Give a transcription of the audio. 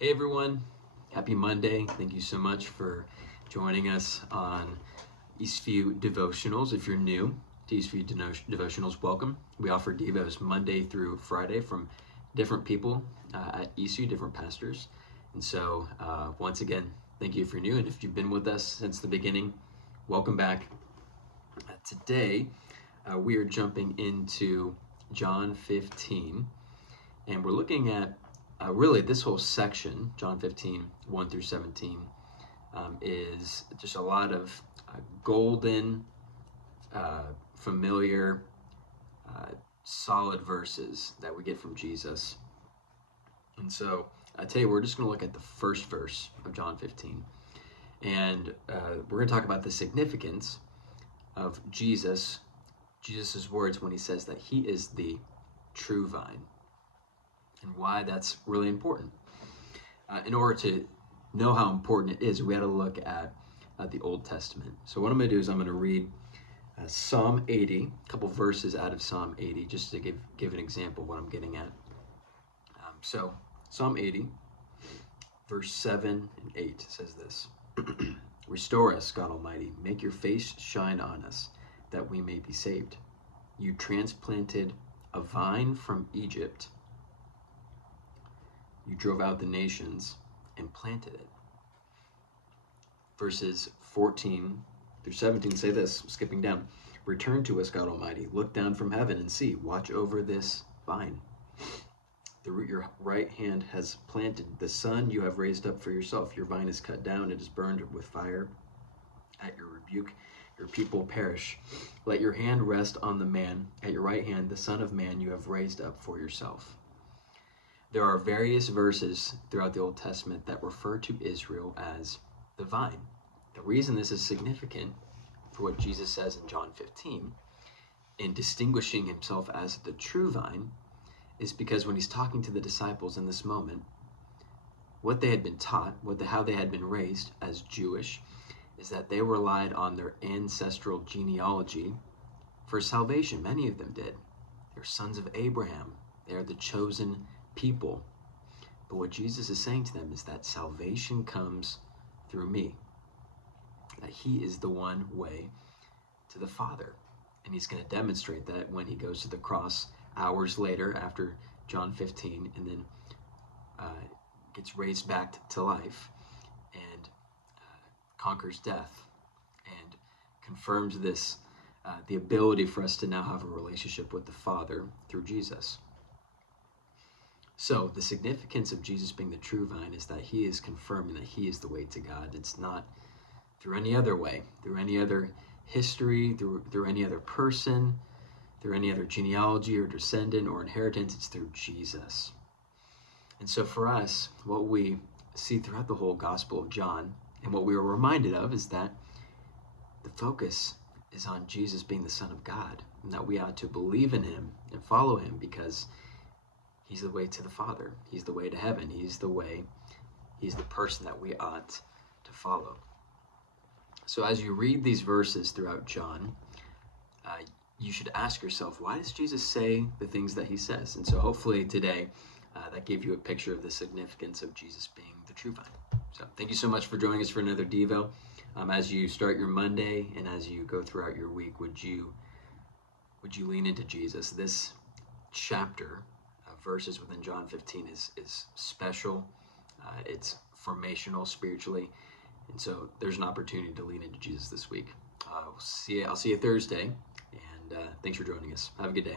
Hey everyone, happy Monday. Thank you so much for joining us on Eastview Devotionals. If you're new to Eastview Devotionals, welcome. We offer Devos Monday through Friday from different people at Eastview, different pastors. And so, once again, thank you if you're new. And if you've been with us since the beginning, welcome back. Today, we are jumping into John 15, and we're looking at really this whole section, John 15, 1 through 17, is just a lot of golden, familiar, solid verses that we get from Jesus. And so I tell you, we're just going to look at the first verse of John 15. And we're going to talk about the significance of Jesus's words when he says that he is the true vine, and why that's really important. In order to know how important it is, we got to look at the Old Testament. So what I'm going to do is I'm going to read Psalm 80, a couple verses out of Psalm 80, just to give an example of what I'm getting at. So Psalm 80, verse 7 and 8 says this. Restore us, God Almighty. Make your face shine on us, that we may be saved. You transplanted a vine from Egypt. You drove out the nations and planted it. Verses 14 through 17 say this, skipping down. Return to us, God Almighty. Look down from heaven and see. Watch over this vine. The root your right hand has planted. The son you have raised up for yourself. Your vine is cut down. It is burned with fire. At your rebuke, your people perish. Let your hand rest on the man. At your right hand, the Son of Man you have raised up for yourself. There are various verses throughout the Old Testament that refer to Israel as the vine. The reason this is significant for what Jesus says in John 15, in distinguishing himself as the true vine, is because when he's talking to the disciples in this moment, what they had been taught, how they had been raised as Jewish, is that they relied on their ancestral genealogy for salvation. Many of them did. They're sons of Abraham. They are the chosen people. But what Jesus is saying to them is that salvation comes through me, that he is the one way to the Father. And he's going to demonstrate that when he goes to the cross hours later after John 15, and then gets raised back to life and conquers death and confirms this, the ability for us to now have a relationship with the Father through Jesus. So the significance of Jesus being the true vine is that he is confirming that he is the way to God. It's not through any other way, through any other history, through any other person, through any other genealogy or descendant or inheritance. It's through Jesus. And so for us, what we see throughout the whole Gospel of John, and what we are reminded of, is that the focus is on Jesus being the Son of God, and that we ought to believe in him and follow him because he's the way to the Father. He's the way to heaven. He's the person that we ought to follow. So as you read these verses throughout John, you should ask yourself, why does Jesus say the things that he says? And so hopefully today, that gave you a picture of the significance of Jesus being the true vine. So thank you so much for joining us for another Devo. As you start your Monday and as you go throughout your week, would you lean into Jesus? This chapter of verses within John 15 is special. It's formational spiritually. And so there's an opportunity to lean into Jesus this week. I'll see you Thursday. And thanks for joining us. Have a good day.